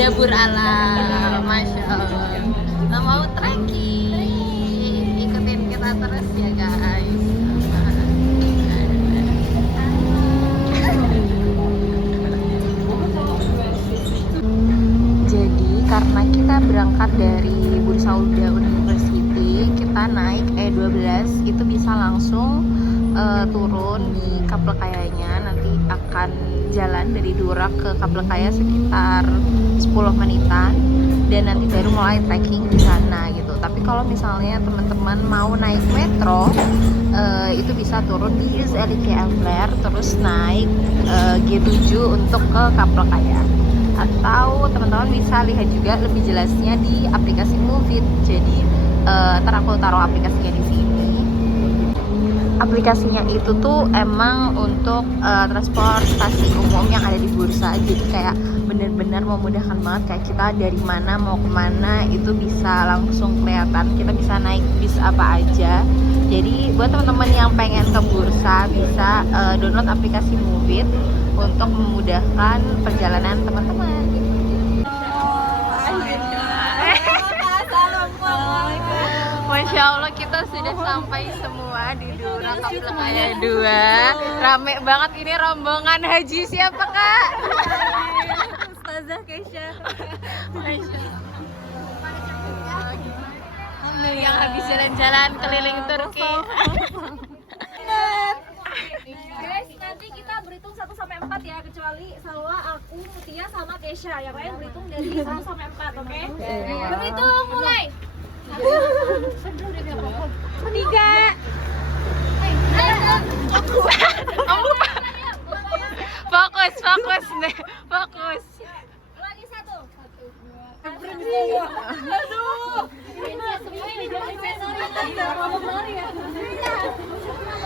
dapur alam, masya Allah. Nah, mau trekking, ikutin kita terus ya guys. Jadi karena kita berangkat dari Bursauda University, kita naik E12 itu bisa langsung turun di Kaplekayanya. Nanti akan jalan dari Durak ke Kaplekaya sekitar 10 menitan dan nanti baru mulai trekking di sana gitu. Tapi kalau misalnya teman-teman mau naik metro, itu bisa turun di Zelike Ampler terus naik G7 untuk ke Kaplekaya. Atau teman-teman bisa lihat juga lebih jelasnya di aplikasi Moovit. Jadi ntar aku taruh aplikasinya di sini. Aplikasinya itu tuh emang untuk transportasi umum yang ada di bursa. Jadi kayak bener-bener memudahkan banget, kayak kita dari mana mau kemana itu bisa langsung kelihatan. Kita bisa naik bis apa aja. Jadi buat teman-teman yang pengen ke bursa bisa download aplikasi Moovit untuk memudahkan perjalanan teman-teman. Masya Allah, kita sudah sampai semua di Durak Kaplekaya 2. Rame banget ini rombongan haji siapa kak? Ustazah Keisha. Yang habis jalan-jalan keliling Turki. Guys, nanti kita berhitung 1 sampai 4 ya, kecuali Salwa, aku, Mutia sama Keisha. Yang lain berhitung dari 1 sampai 4, oke? Berhitung mulai. 1, 2, 3. Fokus nih, fokus. Lagi 1.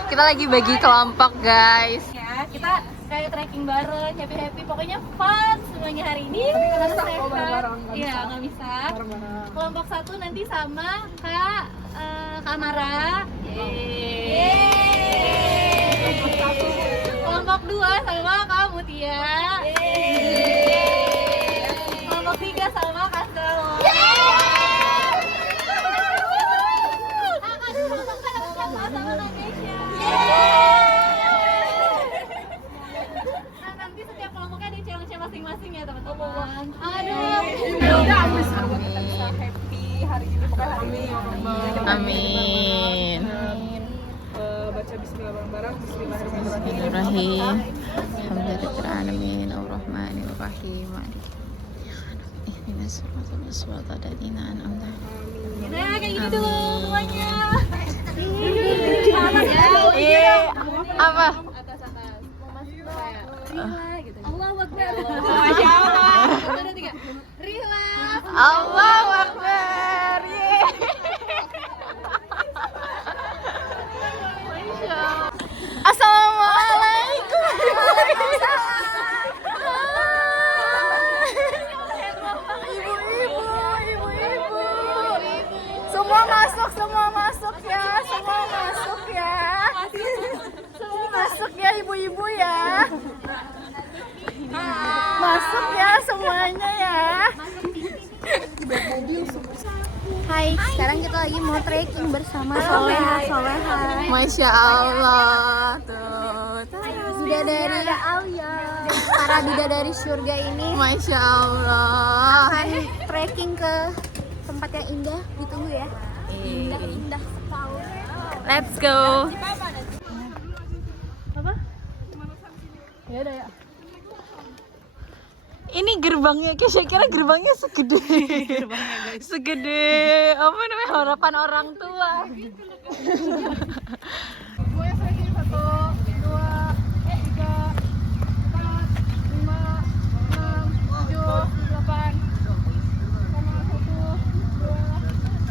Kita lagi bagi kelompok guys. Ya, kita kayak trekking bareng, happy pokoknya fun semuanya hari ini. Harus sehat. Iya, nggak bisa. Kelompok 1 nanti sama Kak Kamara. Kelompok 2 sama Kak Mutia. Kelompok 3 sama Kak Selo. Sama Kak Keisha. Nanti setiap kelompoknya di challenge masing-masing ya teman-teman. Aduh. Happy hari ini, pokoknya hari ini. Amin. Baca bismillah bareng-bareng. Bismillahirrahmanirrahim. Alhamdulillahirrahmanirrahim. Ar-Rahmanirrahim. Ihdinas siratal mustaqim. Nah, kayak gitu dulu semuanya. Iya. Apa? Allahu Akbar. Masya Allah. Rila. Allahu Akbar. Assalamualaikum. Ibu-ibu. Semua masuk ya. Semua masuk ya ibu-ibu ya. Masuk ya semuanya ya. Hai, sekarang kita lagi mau trekking bersama Soleha. Masya Allah tuh. Bidadari para bidadari surga ini Masya Allah. akan trekking ke tempat yang indah. Ditunggu ya. Indah sekali. Let's go. Apa? Ya udah ya. Ini gerbangnya, saya kira gerbangnya segede apa namanya, harapan orang tua. Semuanya sering 1, 2, 3, 4, 5, 6, 7, 8. Sama 1, 2,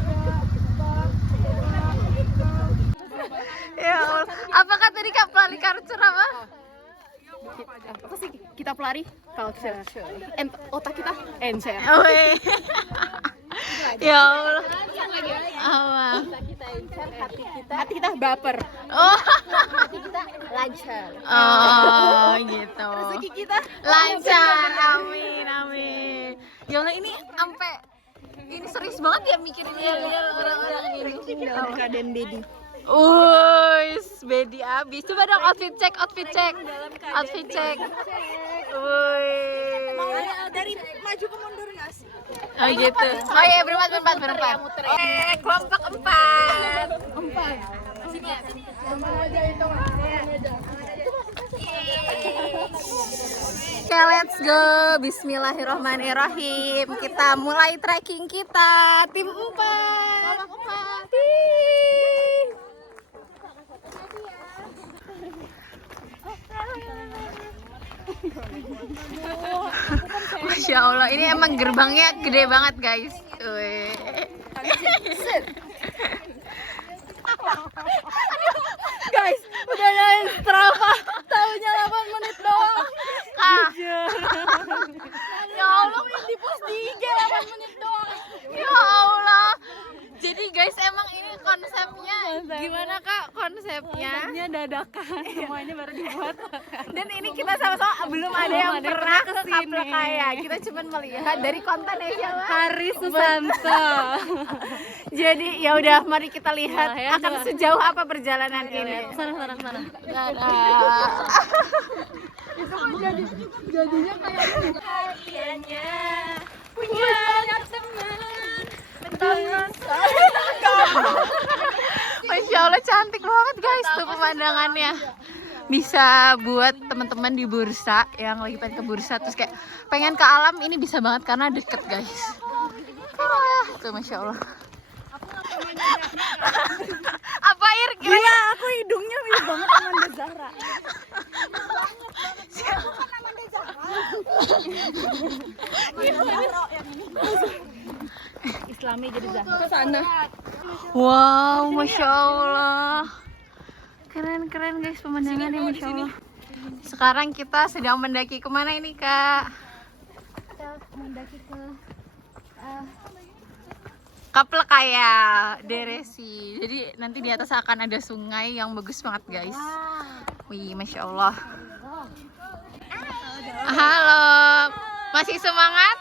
3, 4, 5, 6. Ya Allah. Apakah tadi Kak pelari karcer apa? Apa sih kita pelari culture? Otak kita encer. Weh. Ya Allah. Apa? Hati kita baper. Oh. Hati kita lancar. Oh gitu. Rezeki kita Lancar. Amin. Ya Allah, ini sampai ini serius banget ya mikirin ya orang-orang ini. Keadaan Bedi. Bedi abis. Coba dong outfit check. Outfit check. Dari maju ke mundur nggak sih? Oh gitu. Oh iya, berempat. Kelompok 4. Sini ya. Oke, let's go. Bismillahirrahmanirrahim. Kita mulai trekking kita. Tim 4. Masya Allah, ini emang gerbangnya gede banget guys. Guys, udah nyalain Strava, tahunya 8 menit doang. Ya Allah, Di post di IG 8 menit doang. ya Allah. Jadi guys, emang ini konsepnya gimana Kak? Konsepnya Dadakan, semuanya baru dibuat. dan ini kita sama-sama belum ada yang pernah ke Kaplekaya. Kita cuma melihat dari konten ya siapa? Haris Susanto. Jadi ya udah, mari kita lihat akan sejauh apa perjalanan ini. Sana. Itu kok jadinya kayak Hadiahnya punya teman. Masya Allah, cantik banget guys tuh pemandangannya. Bisa buat teman-teman di bursa yang lagi pengen ke bursa terus kayak pengen ke alam, ini bisa banget karena deket guys. Tuh Masya Allah. Apa Ir? Gila, aku hidungnya mirip banget sama Anda Zahra. Islami jadi Zahra. Ke sana. Wow, Masya Allah. Keren guys pemandangannya, Masya Allah. Sekarang kita sedang mendaki kemana ini Kak? Kita mendaki ke Kaplekaya Deresi. Jadi nanti di atas akan ada sungai yang bagus banget guys. Wih, Masya Allah. Halo, masih semangat?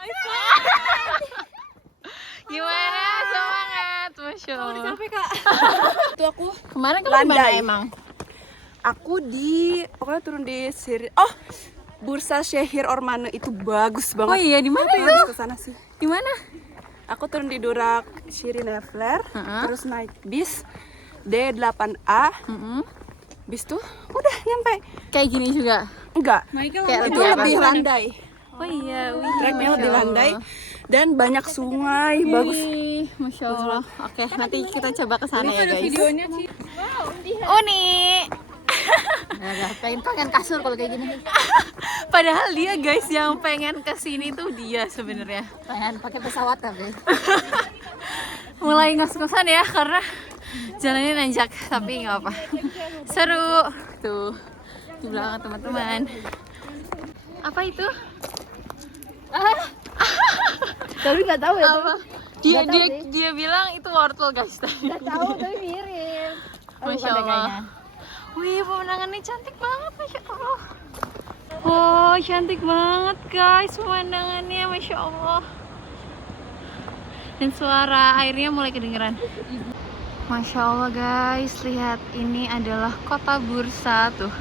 Gimana semangat? Masya Allah. Capek Kak. Itu aku Kemarin kamu di mana Landai. emang? Aku pokoknya turun di Bursa Syahir Ormane, itu bagus Oh banget. iya, di mana itu? Harus ke sana sih. Di mana? Aku turun di Durak Shirin Evler, Heeh. terus naik bis D8A. Bis tuh udah nyampe. Kayak gini juga. Enggak, Kayak itu apa? lebih landai. Oh iya, wih, Treknya Masya lebih Allah. landai dan banyak sungai, bagus. Wih, Masya Allah. Oke, nanti kita coba ke sana ya guys. Ci. Uni. pengen kasur kalau kayak gini. Padahal dia guys yang pengen kesini tuh dia sebenarnya. pengen pakai pesawat tapi. Mulai ngos-ngosan ya karena jalannya nanjak, tapi nggak apa. Seru tuh di belakang teman-teman. Apa itu? Tapi nggak tahu ya. Apa? Dia bilang itu wortel guys. Tahu tapi mirip. Masya Allah. Wih, pemandangannya cantik banget, Masya Allah. Oh, cantik banget guys pemandangannya, Masya Allah. Dan suara airnya mulai kedengeran. Masya Allah guys, lihat ini adalah kota Bursa tuh.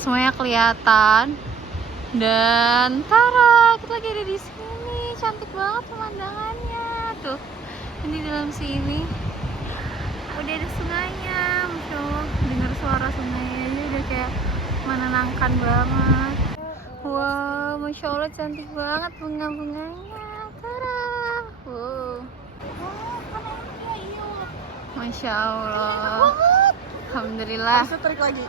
Semuanya kelihatan. Dan tara, kita lagi ada di sini. Cantik banget pemandangannya tuh. Ini di dalam sini udah ada sungainya, Masya Allah. Dengar suara sungainya aja udah kayak menenangkan banget. Wow, Masya Allah, cantik banget bunga-bunganya. Tara. Wow. Masya Allah. Alhamdulillah. Tarik lagi.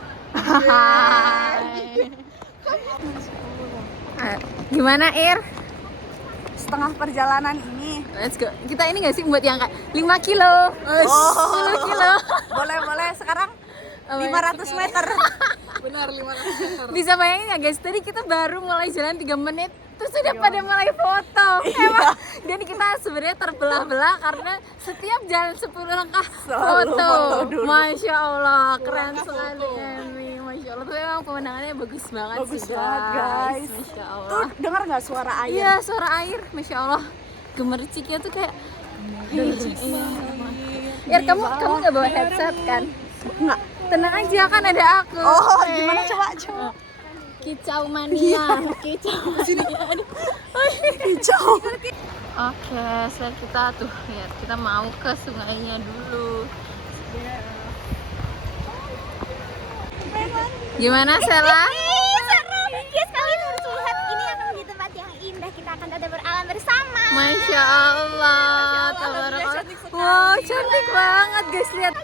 Gimana Ir? Setengah perjalanan ini. Let's go. Kita ini nggak sih buat yang kayak 5 kilo, 10 kilo. Boleh. Sekarang 500 meter. Benar, 500 meter. Bisa bayangin nggak guys? Tadi kita baru mulai jalan 3 menit, terus udah pada mulai foto. Emang. Dan kita sebenarnya terbelah-belah karena setiap jalan 10 langkah Selalu foto dulu. Masya Allah, keren sekali ini. Masya Allah tuh emang pemandangannya bagus banget Bagus sih banget, guys. Masya Allah. Tuh dengar nggak suara air? Iya suara air, Masya Allah. Gemericiknya tuh kayak Ya kamu nggak bawa headset kan? Nggak. Tenang aja kan ada aku. Oh, gimana coba? Kicau mania, kicau mania. Hijau. Oke, setelah kita tuh lihat kita mau ke sungainya dulu. Gimana Sela? Seru. Yes, kalian harus lihat ini akan menjadi tempat yang indah. Kita akan tata beralam bersama. Masya Allah, tabarakallah. Wow, cantik banget guys, lihat.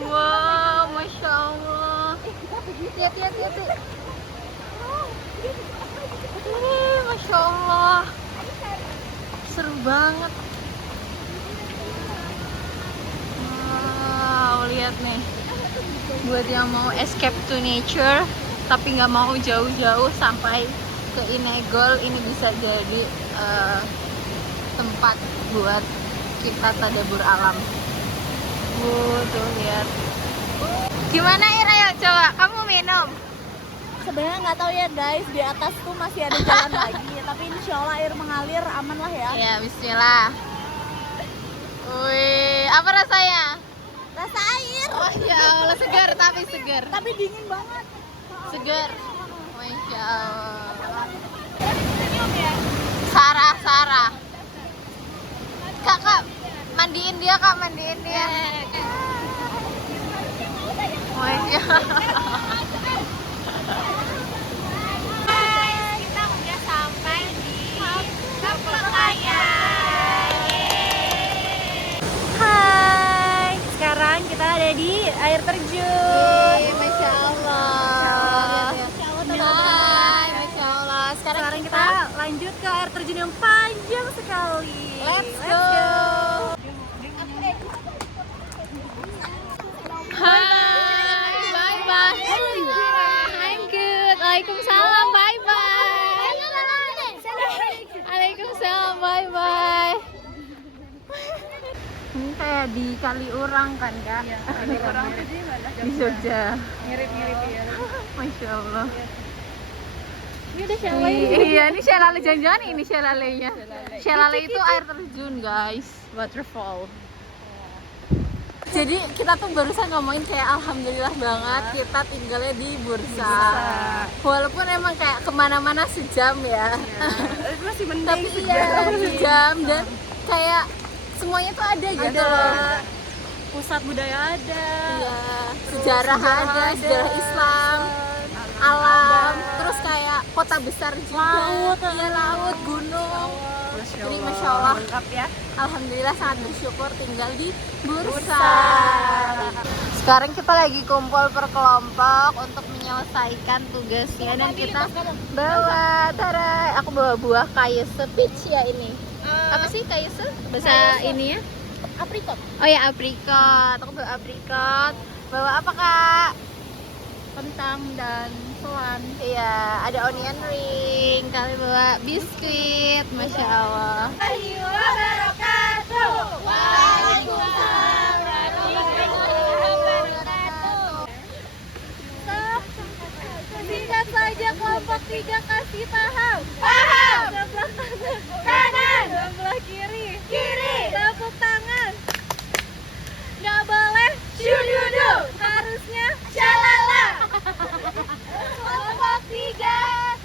Wow, Masya Allah. Lihat. Masya Allah. Seru banget. Wow, lihat nih. Buat yang mau escape to nature tapi nggak mau jauh-jauh sampai ke Inegol, ini bisa jadi tempat buat kita tadabbur alam. Tuh lihat. Gimana Ir? Ayo coba kamu minum. Sebenarnya nggak tahu ya guys, di atas tuh masih ada jalan lagi, tapi insya Allah air mengalir aman lah ya. Ya, bismillah. Wih, apa rasanya? Rasa air, Masya Allah, segar tapi segar. tapi dingin banget. Segar. Masya Allah. Senyum ya. Sarah. Kak, mandiin dia Kak, mandiin dia. Masya Allah. Kita udah sampai di Kaplekayan. Hai, sekarang kita ada di air terjun. Masya Allah. Hai, Masya Allah. Sekarang kita lanjut ke air terjun yang panjang sekali. Let's go. Hai, bye. I'm good. Waalaikumsalam, bye. Waalaikumsalam, bye. Ini kayak di Kaliurang kan Kak? Iya, Kaliurang itu di mana? Di Jogja. Mirip-mirip ya. Masya Allah. Ini udah Iya, ini Shelale, jangan-jangan ini Shelalenya. Shelale itu air terjun guys, waterfall. Jadi kita tuh barusan ngomongin kayak alhamdulillah banget kita tinggalnya di Bursa. Walaupun emang kayak kemana-mana sejam ya. Masih mending. Tapi iya sejam dan kayak semuanya tuh ada gitu loh. pusat budaya ada. Iya, sejarah ada, sejarah Islam, alam, terus kayak kota besar juga. Iya, laut, gunung. Jadi Masya Allah, lengkap ya. alhamdulillah sangat bersyukur tinggal di Bursa. Sekarang kita lagi kumpul per kelompok untuk menyelesaikan tugasnya dan kita bawa aku bawa buah kayuse peach ya ini. Apa sih kayuse? Bahasa ini ya? Aprikot. Oh ya aprikot. Aku bawa aprikot. Bawa apa Kak? Kentang dan pelan. Iya, ada onion ring. Kami bawa biskuit. Masya Allah. Waalaikumsalam Singkat saja kelompok 3 kasih paham. Sebelah kanan. Sebelah kiri. Tepuk tangan. Nggak boleh syududu. Harusnya shalala. Kelompok 3.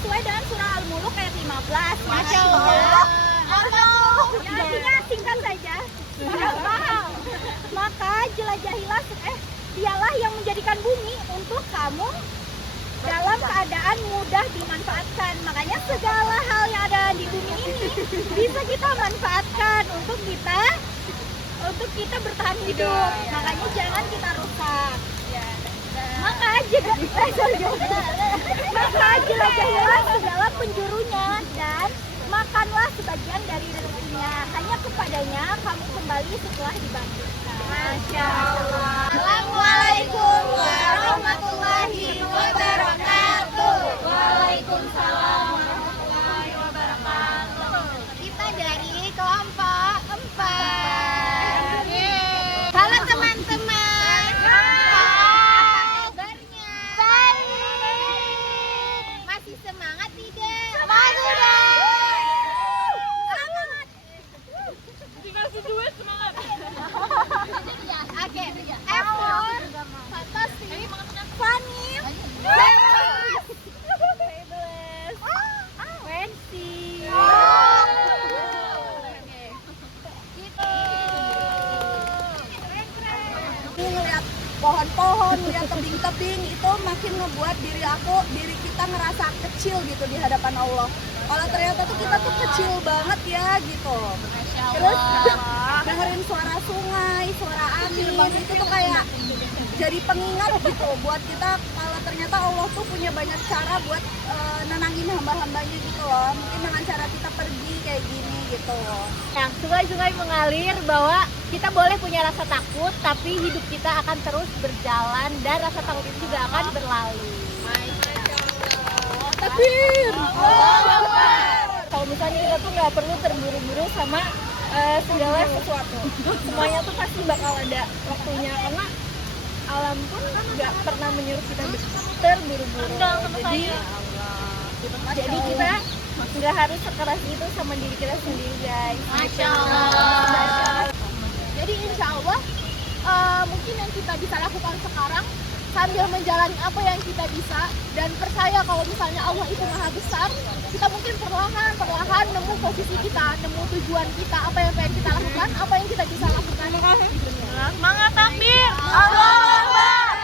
Sesuai dengan surah Al-Muluk ayat 15. Masya Allah. Artinya singkat saja. Paham. Maka jelajahilah, dialah yang menjadikan bumi untuk kamu dalam keadaan mudah dimanfaatkan. Makanya segala hal yang ada di bumi ini bisa kita manfaatkan untuk kita bertahan hidup. Makanya jangan kita rusak. Maka jelajahilah segala penjurunya dan makanlah sebagian dari rezekinya. Hanya kepadanya kamu kembali setelah dibangkitkan. Masya Allah. Assalamualaikum warahmatullahi wabarakatuh. Waalaikumsalam warahmatullahi wabarakatuh. Kita dari kelompok 4. ngebuat diri kita ngerasa kecil gitu di hadapan Allah. Kalau ternyata tuh kita tuh kecil banget ya gitu. Terus dengerin suara sungai, suara angin itu tuh kayak jadi pengingat gitu buat kita kalau ternyata Allah tuh punya banyak cara buat nenangin hamba-hambanya gitu loh. Mungkin dengan cara kita pergi kayak gini gitu. Nah, sungai-sungai mengalir bahwa kita boleh punya rasa takut, tapi hidup kita akan terus berjalan dan rasa takut itu juga akan berlalu. Takbir. Kalau misalnya kita tuh nggak perlu terburu-buru sama segala sesuatu. Semuanya tuh pasti bakal ada waktunya, karena alam pun nggak pernah menyuruh kita terburu-buru. Jadi kita nggak harus sekeras itu sama diri kita sendiri, guys. Masya Allah. Jadi insya Allah mungkin yang kita bisa lakukan sekarang sambil menjalani apa yang kita bisa dan percaya kalau misalnya Allah itu maha besar, kita mungkin perlahan nemu posisi kita, nemu tujuan kita, apa yang pengen kita lakukan, apa yang kita bisa lakukan di dunia. Semangat takbir. Allahu Akbar.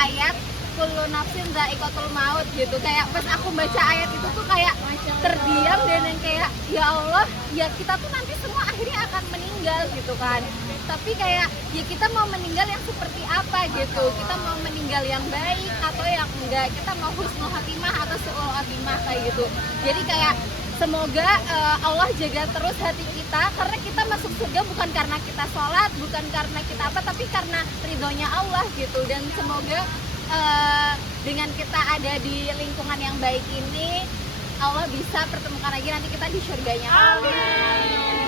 Ayat kullu nafsin dha'iqatul maut gitu. Kayak pas aku baca ayat itu tuh kayak terdiam dan yang kayak ya Allah, ya kita tuh nanti semua akhirnya akan meninggal gitu kan. Tapi kayak ya kita mau meninggal yang seperti apa gitu. Kita mau meninggal yang baik atau yang enggak. Kita mau husnul khatimah atau su'ul khatimah kayak gitu. Jadi kayak semoga Allah jaga terus hati kita, karena kita masuk surga bukan karena kita sholat, bukan karena kita apa, tapi karena ridhonya Allah gitu. Dan semoga dengan kita ada di lingkungan yang baik ini, Allah bisa pertemukan lagi nanti kita di surganya. Amin.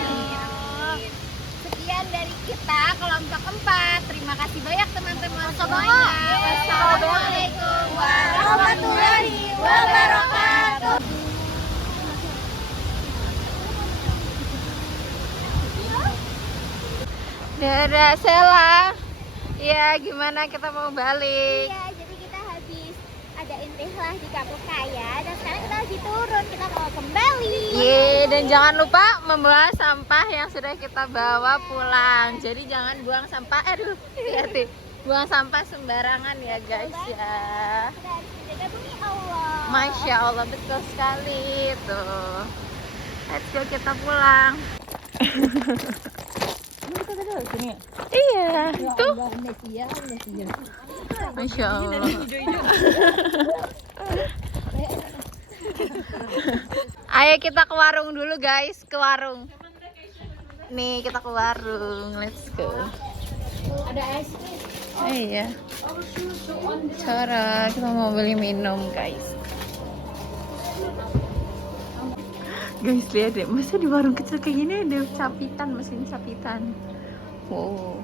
Sekian dari kita kelompok 4. Terima kasih banyak teman-teman semuanya. Wassalamualaikum warahmatullahi wabarakatuh. Dadah Sela. Ya, gimana kita mau balik? Iya, jadi kita habis ada intihlah di Kapuk Kaya dan sekarang kita lagi turun, kita mau kembali. Ye, dan jangan lupa membawa sampah yang sudah kita bawa pulang. Jadi jangan buang sampah, dulu, hati-hati. Buang sampah sembarangan ya guys ya. Kita harus menjaga bumi Allah. Masya Allah, betul sekali tuh. Let's go, kita pulang. Iya, tuh. Masya Allah. Ayo kita ke warung dulu guys, ke warung. Nih kita ke warung, let's go. Ada es krim. Iya. Cara kita mau beli minum guys. Guys lihat deh, masa di warung kecil kayak gini ada capitan, mesin capitan. Wow.